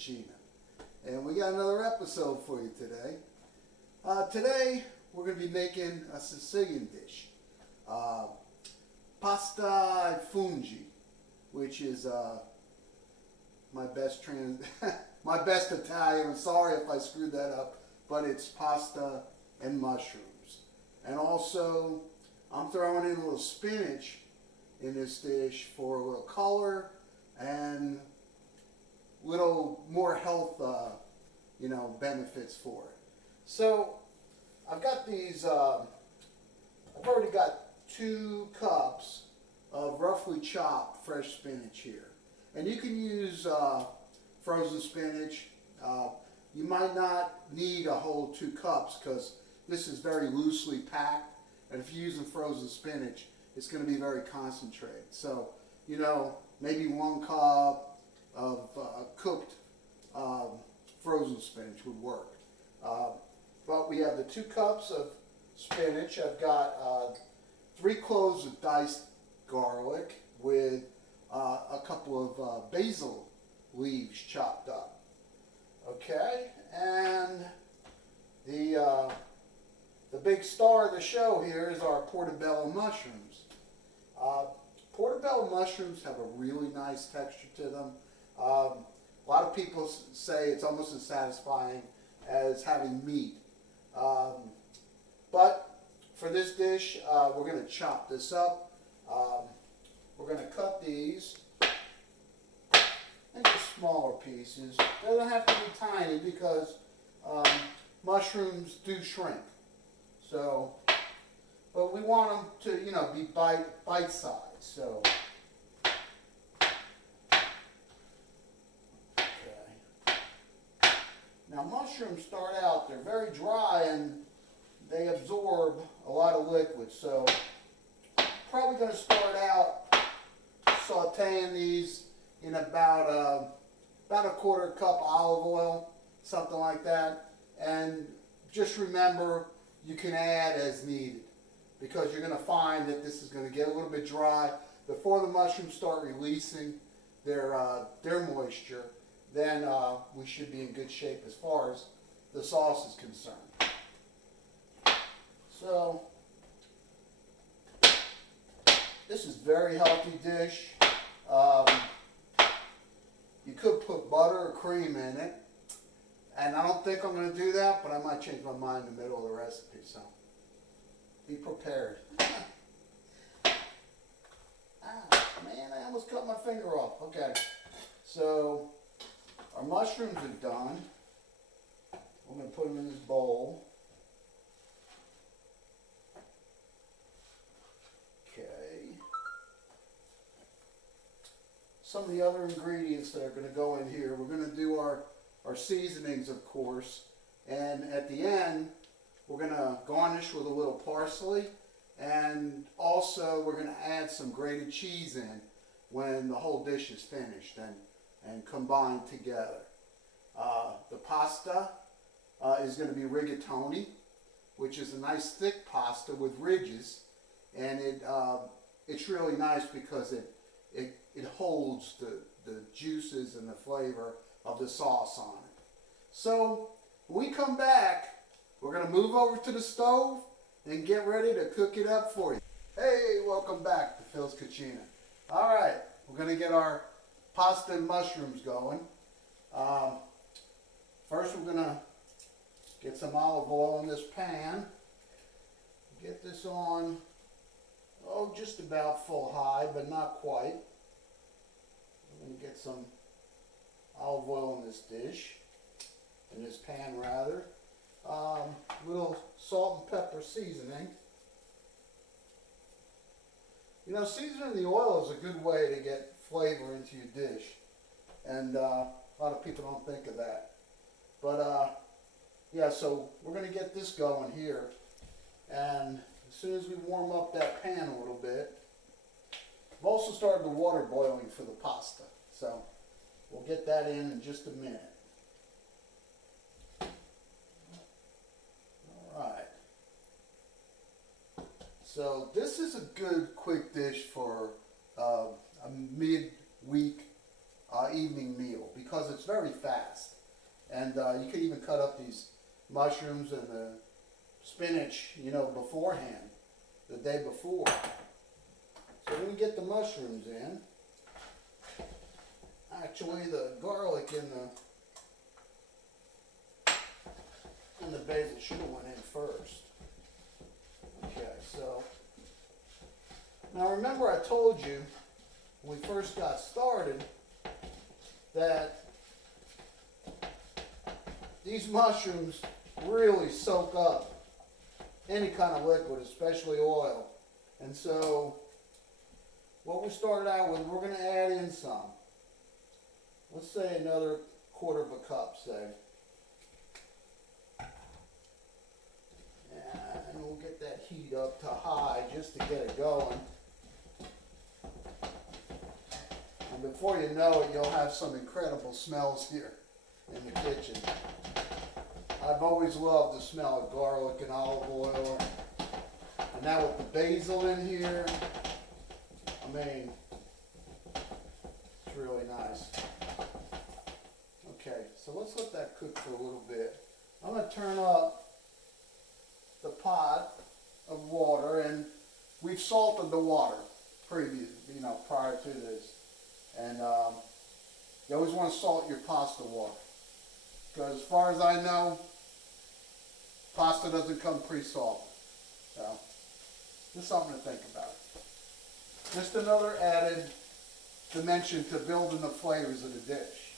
Cucina, and we got another episode for you today. Today we're going to be making a Sicilian dish, pasta ai funghi, which is my best my best Italian. I'm sorry if I screwed that up, but it's pasta and mushrooms. And also, I'm throwing in a little spinach in this dish for a little color and little more health, benefits for it. So I've got these. I've already got 2 cups of roughly chopped fresh spinach here, and you can use frozen spinach. You might not need a whole 2 cups because this is very loosely packed, and if you're using frozen spinach, it's going to be very concentrated. So, maybe 1 cup of cooked frozen spinach would work. But we have the 2 cups of spinach. I've got 3 cloves of diced garlic with a couple of basil leaves chopped up. Okay, and the big star of the show here is our portabella mushrooms. Portabella mushrooms have a really nice texture to them. A lot of people say it's almost as satisfying as having meat. But for this dish, we're going to chop this up. We're going to cut these into smaller pieces. They don't have to be tiny because mushrooms do shrink. So, but we want them to, be bite-sized. So, okay. Now mushrooms start out, they're very dry and they absorb a lot of liquid. So, probably going to start out sauteing these in about a 1/4 cup olive oil, something like that. And just remember, you can add as needed because you're going to find that this is going to get a little bit dry before the mushrooms start releasing their moisture. Then we should be in good shape as far as the sauce is concerned. So this is a very healthy dish. You could put butter or cream in it. And I don't think I'm going to do that, but I might change my mind in the middle of the recipe, so be prepared. Man, I almost cut my finger off. Okay, so our mushrooms are done. I'm going to put them in this bowl. Okay. Some of the other ingredients that are going to go in here, we're going to do our seasonings, of course, and at the end we're going to garnish with a little parsley, and also we're going to add some grated cheese in when the whole dish is finished and combined together. The pasta is going to be rigatoni, which is a nice thick pasta with ridges, and it's really nice because it holds the juices and the flavor of the sauce on it. So when we come back, we're going to move over to the stove and get ready to cook it up for you. Hey, welcome back to Phil's Cucina. All right, we're going to get our pasta and mushrooms going. First, we're going to get some olive oil in this pan. Get this on, just about full high, but not quite. We're going to get some olive oil in this dish, in this pan rather. Little salt and pepper seasoning. Seasoning the oil is a good way to get flavor into your dish, and a lot of people don't think of that. But yeah, so we're going to get this going here, and as soon as we warm up that pan a little bit, I've also started the water boiling for the pasta, so we'll get that in just a minute. Alright. So this is a good quick dish for a mid-week evening meal because it's very fast. And you can even cut up these mushrooms and the spinach, you know, beforehand, the day before. So when we get the mushrooms in, actually the garlic and the basil should have went in first. Okay, so now remember I told you when we first got started that these mushrooms really soak up any kind of liquid, especially oil. And so what we started out with, we're going to add in some. Let's say another quarter of a cup, say. And we'll get that heat up to high just to get it going. And before you know it, you'll have some incredible smells here in the kitchen. I've always loved the smell of garlic and olive oil. And now with the basil in here, I mean, it's really nice. Okay, so let's let that cook for a little bit. I'm going to turn up the pot of water, and we've salted the water prior to this. And you always want to salt your pasta water, because as far as I know, pasta doesn't come pre-salted. So just something to think about. Just another added dimension to building the flavors of the dish.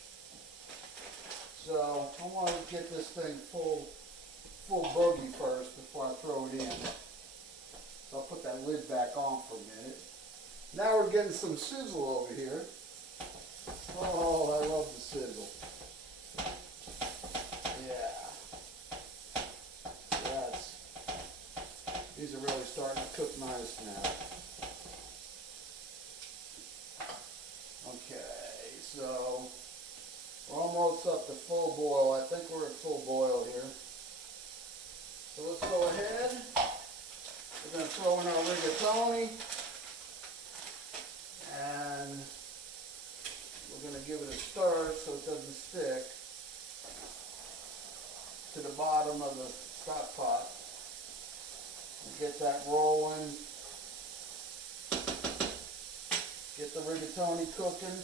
So I want to get this thing full boogie first before I throw it in. So I'll put that lid back on for a minute. Now we're getting some sizzle over here. Oh, I love the sizzle. Yeah. These are really starting to cook nice now. Okay, so we're almost up to full boil. I think we're at full boil here. So let's go ahead. We're going to throw in our rigatoni. And we're going to give it a stir so it doesn't stick to the bottom of the stock pot. And get that rolling. Get the rigatoni cooking.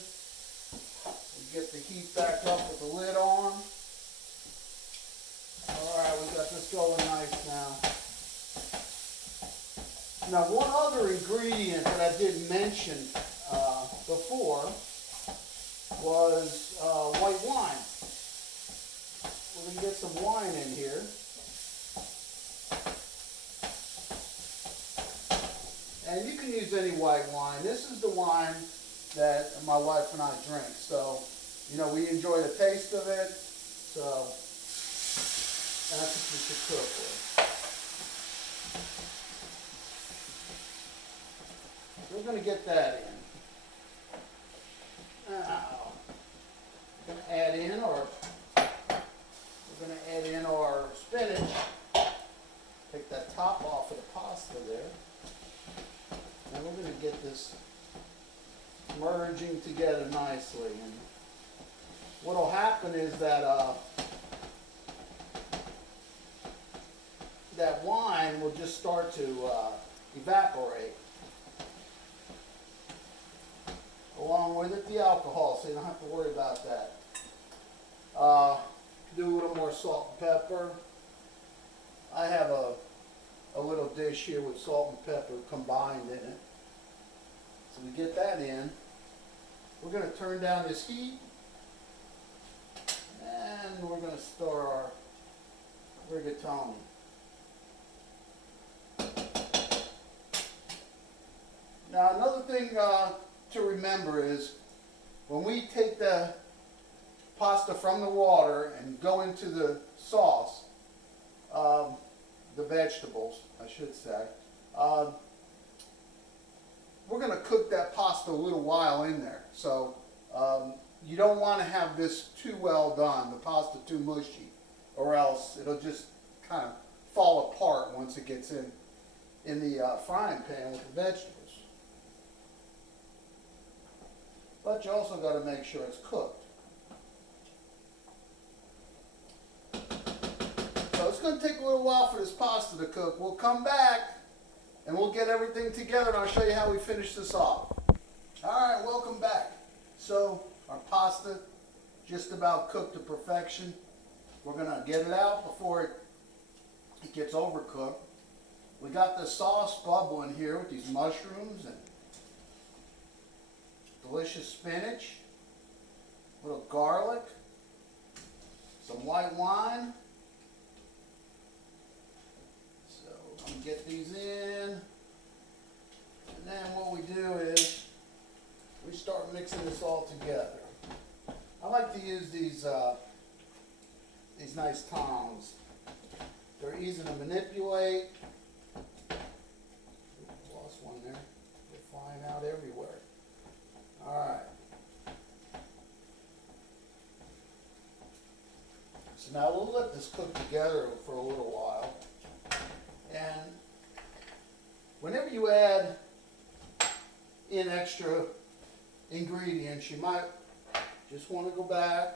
Get the heat back up with the lid on. Alright, we got this going nice now. Now one other ingredient that I didn't mention before was white wine. We're going to get some wine in here. And you can use any white wine. This is the wine that my wife and I drink. So, you know, we enjoy the taste of it. So, that's what you should cook with. We're going to get that in. Now, we're going to add in our spinach. Take that top off of the pasta there. And we're going to get this merging together nicely. And what will happen is that that wine will just start to evaporate. Along with it, the alcohol, so you don't have to worry about that. Do a little more salt and pepper. I have a little dish here with salt and pepper combined in it. So we get that in. We're going to turn down this heat. And we're going to stir our rigatoni. Now another thing to remember is when we take the pasta from the water and go into the sauce, the vegetables, I should say, we're going to cook that pasta a little while in there. So you don't want to have this too well done, the pasta too mushy, or else it'll just kind of fall apart once it gets in the frying pan with the vegetables. but you also got to make sure it's cooked. So it's going to take a little while for this pasta to cook. We'll come back and we'll get everything together and I'll show you how we finish this off. Alright, welcome back. So our pasta just about cooked to perfection. We're going to get it out before it gets overcooked. We got the sauce bubbling here with these mushrooms and delicious spinach, a little garlic, some white wine. So I'm going to get these in. And then what we do is we start mixing this all together. I like to use these nice tongs. They're easy to manipulate. Oops, lost one there. They're flying out everywhere. Alright. So now we'll let this cook together for a little while. And whenever you add in extra ingredients, you might just want to go back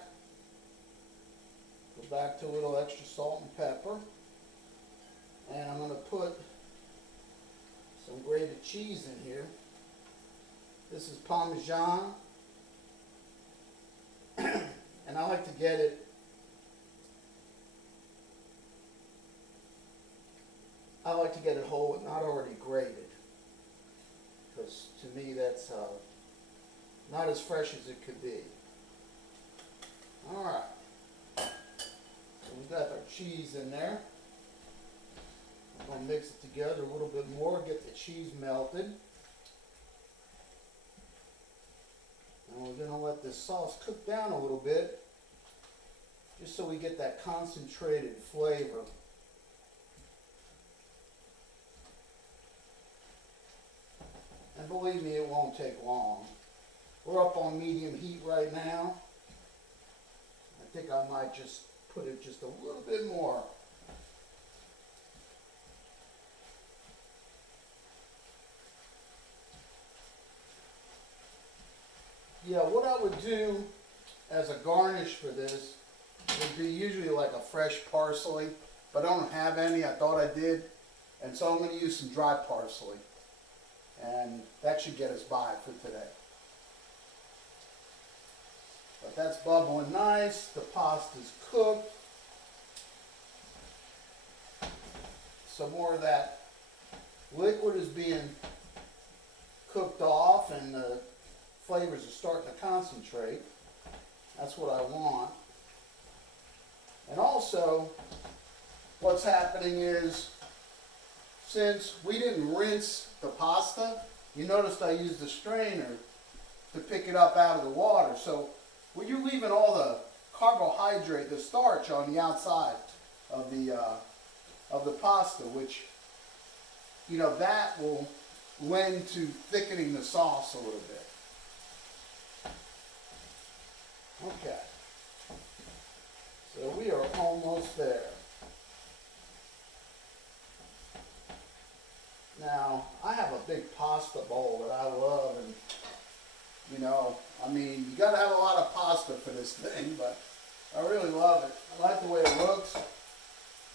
to a little extra salt and pepper. And I'm going to put some grated cheese in here. This is Parmesan. And I like to get it, whole and not already grated. Because to me that's not as fresh as it could be. Alright. So we've got our cheese in there. I'm going to mix it together a little bit more, get the cheese melted. And we're going to let this sauce cook down a little bit, just so we get that concentrated flavor. And believe me, it won't take long. We're up on medium heat right now. I think I might just put it just a little bit more. Yeah, what I would do as a garnish for this would be usually like a fresh parsley, but I don't have any. I thought I did, and so I'm going to use some dry parsley, and that should get us by for today. But that's bubbling nice. The pasta's cooked. Some more of that liquid is being cooked off, and the flavors are starting to concentrate. That's what I want. And also, what's happening is, since we didn't rinse the pasta, you noticed I used a strainer to pick it up out of the water. So you're leaving all the carbohydrate, the starch, on the outside of the pasta, which, you know, that will lend to thickening the sauce a little bit. Okay, so we are almost there. Now, I have a big pasta bowl that I love, and you know, I mean, you gotta have a lot of pasta for this thing, but I really love it. I like the way it looks.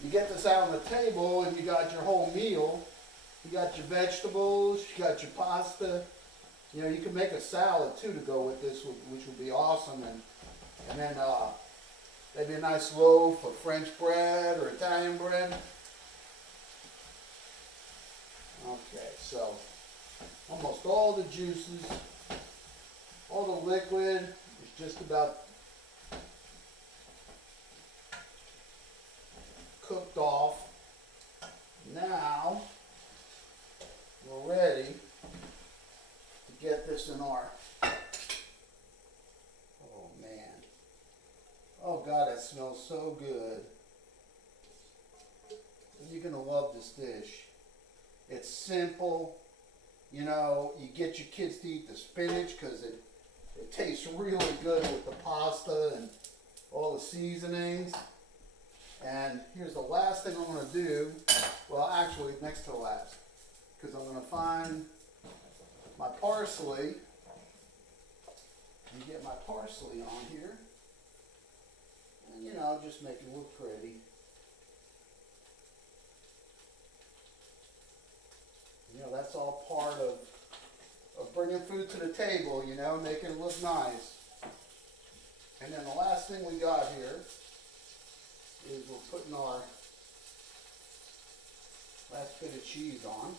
You get this out on the table and you got your whole meal. You got your vegetables, you got your pasta. You know, you can make a salad too to go with this, which would be awesome. And then maybe a nice loaf of French bread or Italian bread. Okay, so almost all the juices, all the liquid is just about cooked off. Now we're ready to get this in our, oh man, oh God, that smells so good. You're gonna love this dish. It's simple. You know, you get your kids to eat the spinach because it tastes really good with the pasta and all the seasonings. And here's the last thing I'm going to do. Well, actually, next to the last. Because I'm going to find my parsley. and get my parsley on here. And you know, just make it look pretty. You know, that's all part of bringing food to the table, you know, making it look nice. And then the last thing we got here is we're putting our last bit of cheese on.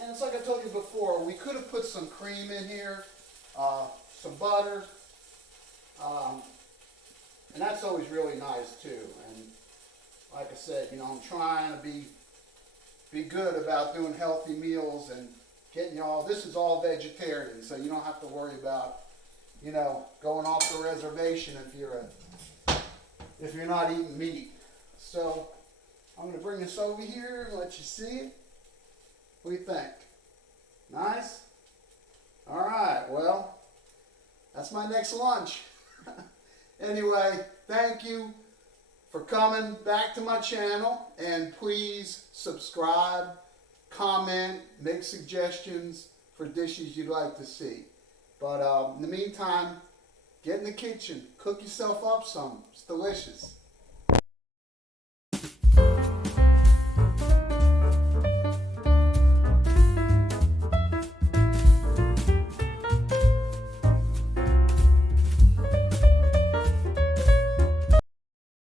And it's like I told you before, we could have put some cream in here, some butter, and that's always really nice too. And like I said, you know, I'm trying to be good about doing healthy meals and getting y'all, this is all vegetarian, so you don't have to worry about, you know, going off the reservation if you're not eating meat. So I'm going to bring this over here and let you see it. What do you think? Nice? All right, well, that's my next lunch. Anyway, thank you for coming back to my channel, and please subscribe, comment, make suggestions for dishes you'd like to see. But in the meantime, get in the kitchen, cook yourself up some. It's delicious.